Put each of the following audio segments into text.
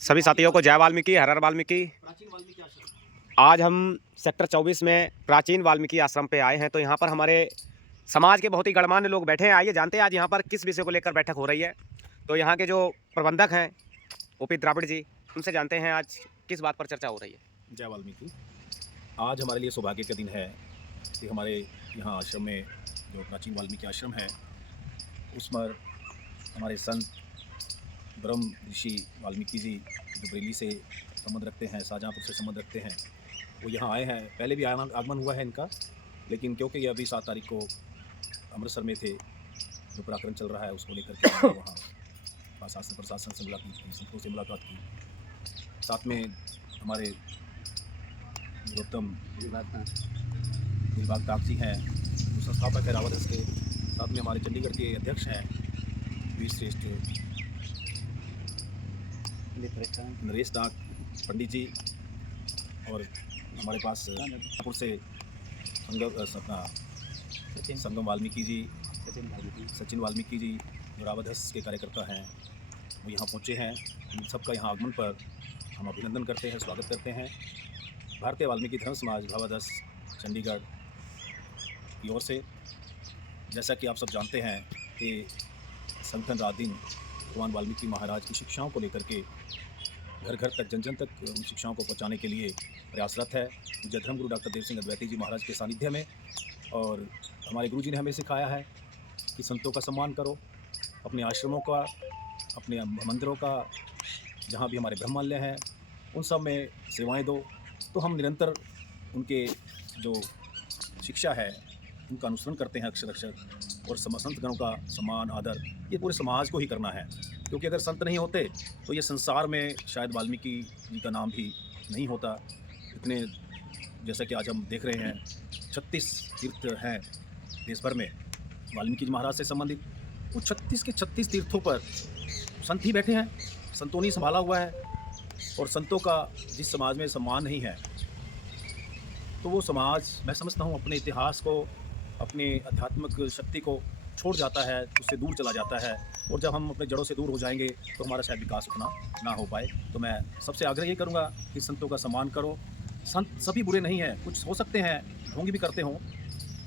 सभी साथियों को जय वाल्मीकि, हर हर वाल्मीकि। आज हम सेक्टर 24 में प्राचीन वाल्मीकि आश्रम पे आए हैं। तो यहाँ पर हमारे समाज के बहुत ही गणमान्य लोग बैठे हैं। आइए जानते हैं आज यहाँ पर किस विषय को लेकर बैठक हो रही है। तो यहाँ के जो प्रबंधक हैं ओपी द्राविड़ जी, उनसे जानते हैं आज किस बात पर चर्चा हो रही है। जय वाल्मीकि। आज हमारे लिए सौभाग्य का दिन है कि हमारे यहाँ आश्रम में जो प्राचीन वाल्मीकि आश्रम है उस पर हमारे संत ब्रह्म ऋषि वाल्मीकि जी जो बरेली से संबंध रखते हैं, शाहजहाँपुर से संबंध रखते हैं, वो यहाँ आए हैं। पहले भी आगमन हुआ है इनका, लेकिन क्योंकि ये अभी 7 तारीख को अमृतसर में थे, जो पराक्रम चल रहा है उसको लेकर के वहाँ शासन प्रशासन से मुलाकात की, संतों से मुलाकात की। साथ में हमारे गौतम दिलबाग ताक जी हैं, जो संस्थापक है रावत के। साथ में हमारे चंडीगढ़ के अध्यक्ष हैं वीर श्रेष्ठ नरेश नाग पंडित जी, और हमारे पास नागपुर से संगम वाल्मीकि जी, सचिन वाल्मीकि जी जो रावधस के कार्यकर्ता हैं, वो यहाँ पहुँचे हैं। इन सबका यहाँ आगमन पर हम अभिनंदन करते हैं, स्वागत करते हैं। भारतीय वाल्मीकि धर्म समाज रावधस चंडीगढ़ की ओर से, जैसा कि आप सब जानते हैं कि संगठन रात दिन भगवान वाल्मीकि महाराज की शिक्षाओं को लेकर के घर घर तक, जन जन तक उन शिक्षाओं को पहुंचाने के लिए प्रयासरत है। पूज्य धर्मगुरु डॉक्टर देव सिंह अद्वैती जी महाराज के सानिध्य में। और हमारे गुरु जी ने हमें सिखाया है कि संतों का सम्मान करो, अपने आश्रमों का, अपने मंदिरों का, जहाँ भी हमारे ब्रह्मालय हैं उन सब में सेवाएं दो। तो हम निरंतर उनके जो शिक्षा है उनका अनुसरण करते हैं अक्षर अक्षर। और संत गणों का सम्मान आदर ये पूरे समाज को ही करना है, क्योंकि अगर संत नहीं होते तो ये संसार में शायद वाल्मीकि जी का नाम भी नहीं होता। इतने जैसा कि आज हम देख रहे हैं 36 तीर्थ हैं देश भर में वाल्मीकि जी महाराज से संबंधित। वो 36 के 36 तीर्थों पर संत ही बैठे हैं, संतों ने संभाला हुआ है। और संतों का जिस समाज में सम्मान नहीं है तो वो समाज, मैं समझता हूँ, अपने इतिहास को, अपनी आध्यात्मिक शक्ति को छोड़ जाता है, उससे दूर चला जाता है। और जब हम अपने जड़ों से दूर हो जाएंगे तो हमारा शायद विकास उतना ना हो पाए। तो मैं सबसे आग्रह ये करूँगा कि संतों का सम्मान करो। संत सभी बुरे नहीं हैं, कुछ हो सकते हैं ढोंगी भी करते हों,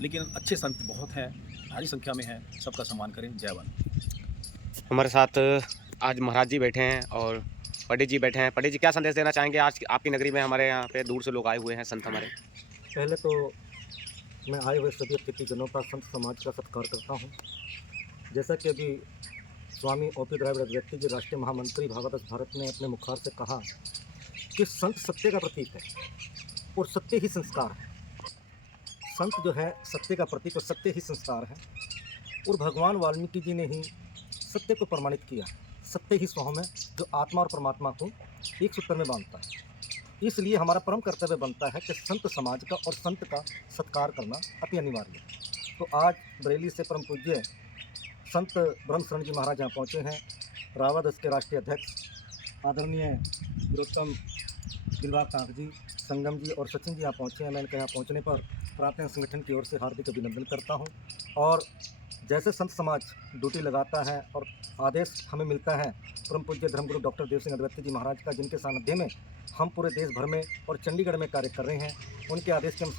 लेकिन अच्छे संत बहुत हैं, भारी संख्या में हैं। सबका सम्मान करें। जय वाल्मीकि। हमारे साथ आज महाराज जी बैठे हैं और पंडित जी बैठे हैं। पंडित जी, क्या संदेश देना चाहेंगे आज आपकी नगरी में? हमारे यहाँ पे दूर से लोग आए हुए हैं, संत हमारे। पहले तो मैं आए हुए सभी अतिथिजनों का, संत समाज का सत्कार करता हूँ। जैसा कि अभी स्वामी ओपी द्राविड़ अद्वैती जी राष्ट्रीय महामंत्री भागवत भारत ने अपने मुखार से कहा कि संत सत्य का प्रतीक है और सत्य ही संस्कार है। संत जो है सत्य का प्रतीक और सत्य ही संस्कार है। और भगवान वाल्मीकि जी ने ही सत्य को प्रमाणित किया। सत्य ही स्वयं है जो आत्मा और परमात्मा को एक सूत्र में बांधता है। इसलिए हमारा परम कर्तव्य बनता है कि संत समाज का और संत का सत्कार करना अति अनिवार्य है। तो आज बरेली से परम पूज्य संत ब्रह्मशरण जी महाराज यहाँ पहुँचे हैं। रावत के राष्ट्रीय अध्यक्ष आदरणीय गौतम दिलबाग ताक जी, संगम जी और सचिन जी यहाँ पहुँचे हैं। मैं इनके यहाँ पहुँचने पर प्रार्थना संगठन की ओर से हार्दिक अभिनंदन करता हूँ। और जैसे संत समाज ड्यूटी लगाता है और आदेश हमें मिलता है परम पूज्य धर्मगुरु डॉक्टर देव सिंह अद्वैती जी महाराज का, जिनके सानिध्य में हम पूरे देश भर में और चंडीगढ़ में कार्य कर रहे हैं, उनके आदेश की हम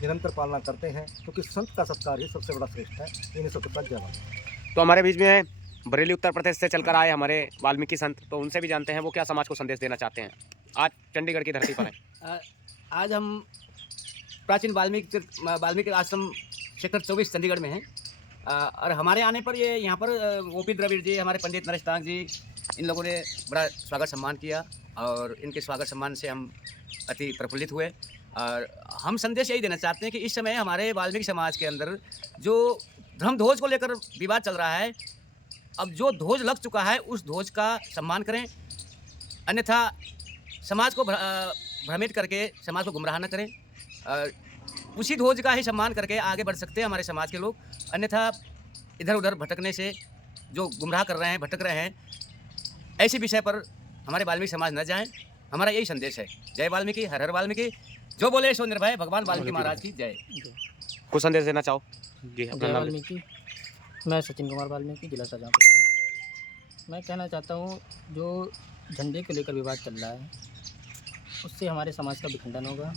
निरंतर पालना करते हैं, क्योंकि संत का सत्कार ही सबसे बड़ा श्रेष्ठ है। इन्हीं सबके साथ जय। तो हमारे बीच में बरेली उत्तर प्रदेश से चलकर आए हमारे वाल्मीकि संत, तो उनसे भी जानते हैं वो क्या समाज को संदेश देना चाहते हैं। आज चंडीगढ़ की धरती पर है। आज हम प्राचीन वाल्मीकि आश्रम सेक्टर 24 चंडीगढ़ में हैं। और हमारे आने पर ये यहाँ पर ओपी द्रविड़ जी, हमारे पंडित नरेश नाग जी, इन लोगों ने बड़ा स्वागत सम्मान किया और इनके स्वागत सम्मान से हम अति प्रफुल्लित हुए। और हम संदेश यही देना चाहते हैं कि इस समय हमारे वाल्मीकि समाज के अंदर जो धर्म ध्वज को लेकर विवाद चल रहा है, अब जो ध्वज लग चुका है उस ध्वज का सम्मान करें, अन्यथा समाज को भ्रमित करके समाज को गुमराह न करें। उसी ध्वज का ही सम्मान करके आगे बढ़ सकते हैं हमारे समाज के लोग। अन्यथा इधर उधर भटकने से जो गुमराह कर रहे हैं, भटक रहे हैं, ऐसे विषय पर हमारे वाल्मीकि समाज न जाएं। हमारा यही संदेश है। जय वाल्मीकि, हर हर वाल्मीकि। जो बोले सो निर्भय। भगवान वाल्मीकि महाराज की जय। कुछ संदेश देना चाहो? जी, जय वाल्मीकि। मैं सचिन कुमार वाल्मीकि, जिला शाहजहाँपुर। मैं कहना चाहता हूँ जो झंडे को लेकर विवाद चल रहा है उससे हमारे समाज का विखंडन होगा।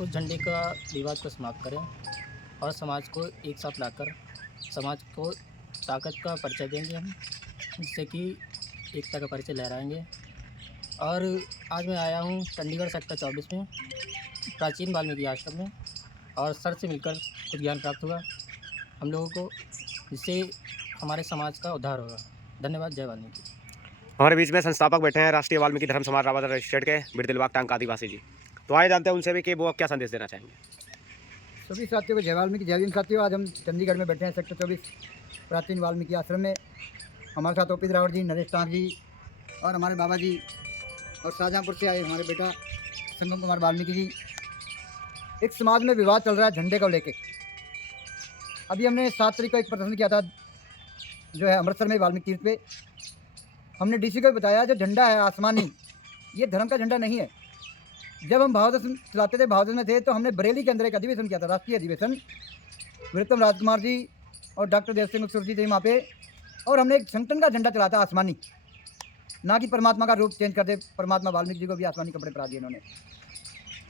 उस झंडे का विवाद को समाप्त करें और समाज को एक साथ लाकर समाज को ताकत का परिचय देंगे हम, जिससे कि एकता का परिचय लहराएंगे। और आज मैं आया हूँ चंडीगढ़ सेक्टर 24 में प्राचीन वाल्मीकि आश्रम में, और सर से मिलकर कुछ ज्ञान प्राप्त हुआ हम लोगों को, जिससे हमारे समाज का उद्धार होगा। धन्यवाद। जय वाल्मीकि। हमारे बीच में संस्थापक बैठे हैं राष्ट्रीय वाल्मीकि धर्म समाज रावत रजिस्ट्रेट के बिरदिलबाग टांग आदिवासी जी। तो आइए जानते हैं उनसे भी कि वो क्या संदेश देना चाहेंगे। सभी साथियों को जय वाल्मीकि, जय भीम। साथियों, आज हम चंडीगढ़ में बैठे हैं सेक्टर 24 प्राचीन वाल्मीकि आश्रम में। हमारे साथ ओपी द्राविड़ जी, नरेश टांग जी और हमारे बाबा जी, और शाहजहाँपुर से आए हमारे बेटा संगम कुमार वाल्मीकि जी। एक समाज में विवाद चल रहा है झंडे को लेके। अभी हमने 7 तारीख को एक प्रदर्शन किया था जो है अमृतसर में वाल्मीकि तीर्थ पे। हमने डीसी को भी बताया जो झंडा है आसमानी, ये धर्म का झंडा नहीं है। जब हम भाव दर्शन चलाते थे, भाव दर्शन में थे, तो हमने बरेली के अंदर एक अधिवेशन किया था, राष्ट्रीय अधिवेशन। वीरतम राजकुमार जी और डॉक्टर देव सिंह सुर जी थे वहाँ पे, और हमने एक संगठन का झंडा चला था आसमानी, ना कि परमात्मा का रूप चेंज कर दे। परमात्मा वाल्मीकि जी को भी आसमानी कपड़े पहना दिए इन्होंने।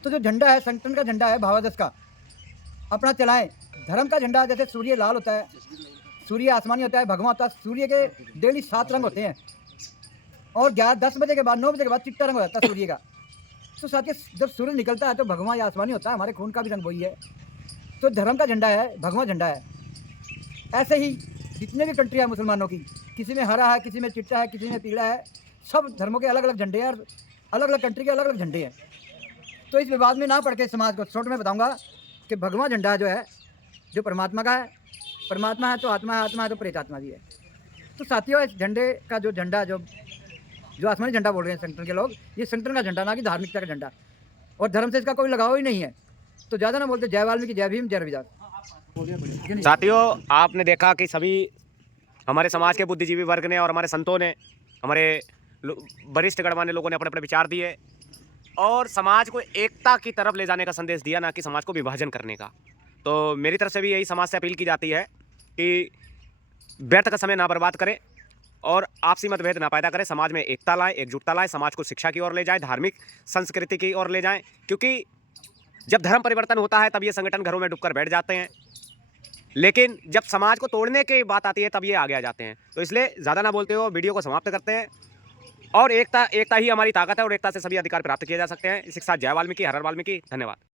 तो जो झंडा है संगठन का झंडा है, भावादर्श का, अपना चलाएं। धर्म का झंडा जैसे सूर्य लाल होता है, सूर्य आसमानी होता है, भगवान होता है। सूर्य के डेली 7 रंग होते हैं, और 10 बजे के बाद 9 बजे के बाद चिट्टा रंग हो जाता है सूर्य का। तो साथियों, जब सूर्य निकलता है तो भगवान या आसमानी होता है, हमारे खून का भी रंग वही है। तो धर्म का झंडा है, भगवान झंडा है। ऐसे ही जितने भी कंट्री है मुसलमानों की, किसी में हरा है, किसी में चिट्टा है, किसी में पीला है। सब धर्मों के अलग अलग झंडे हैं और अलग अलग कंट्री के अलग अलग झंडे हैं। तो इस विवाद में ना पड़ के समाज को शॉर्ट में बताऊंगा कि भगवान झंडा जो है, जो परमात्मा का है, परमात्मा है तो आत्मा है, आत्मा है तो प्रेतात्मा भी है। तो साथियों, इस झंडे का जो झंडा जो आसमानी झंडा बोल रहे हैं संगठन के लोग, ये संगठन का झंडा, ना कि धार्मिकता का झंडा, और धर्म से इसका कोई लगाव ही नहीं है। तो ज़्यादा ना बोलते। जय वाल्मीकि, जय भीम, जय रविदास। साथियों, आपने देखा कि सभी हमारे समाज के बुद्धिजीवी वर्ग ने और हमारे संतों ने, हमारे वरिष्ठ गणमान्य लोगों ने अपने अपने विचार दिए और समाज को एकता की तरफ ले जाने का संदेश दिया, ना कि समाज को विभाजन करने का। तो मेरी तरफ से भी यही समाज से अपील की जाती है कि व्यर्थ का समय ना बर्बाद करें और आपसी मतभेद ना पैदा करें। समाज में एकता लाएं, एकजुटता लाएं, समाज को शिक्षा की ओर ले जाएं, धार्मिक संस्कृति की ओर ले जाएं। क्योंकि जब धर्म परिवर्तन होता है तब ये संगठन घरों में डूबकर बैठ जाते हैं, लेकिन जब समाज को तोड़ने की बात आती है तब ये आगे आ जाते हैं। तो इसलिए ज़्यादा ना बोलते हो, वीडियो को समाप्त करते हैं। और एकता ही हमारी ताकत है, और एकता से सभी अधिकार प्राप्त किए जा सकते हैं। इसी के साथ जय वाल्मीकि, हर हर वाल्मीकि। धन्यवाद।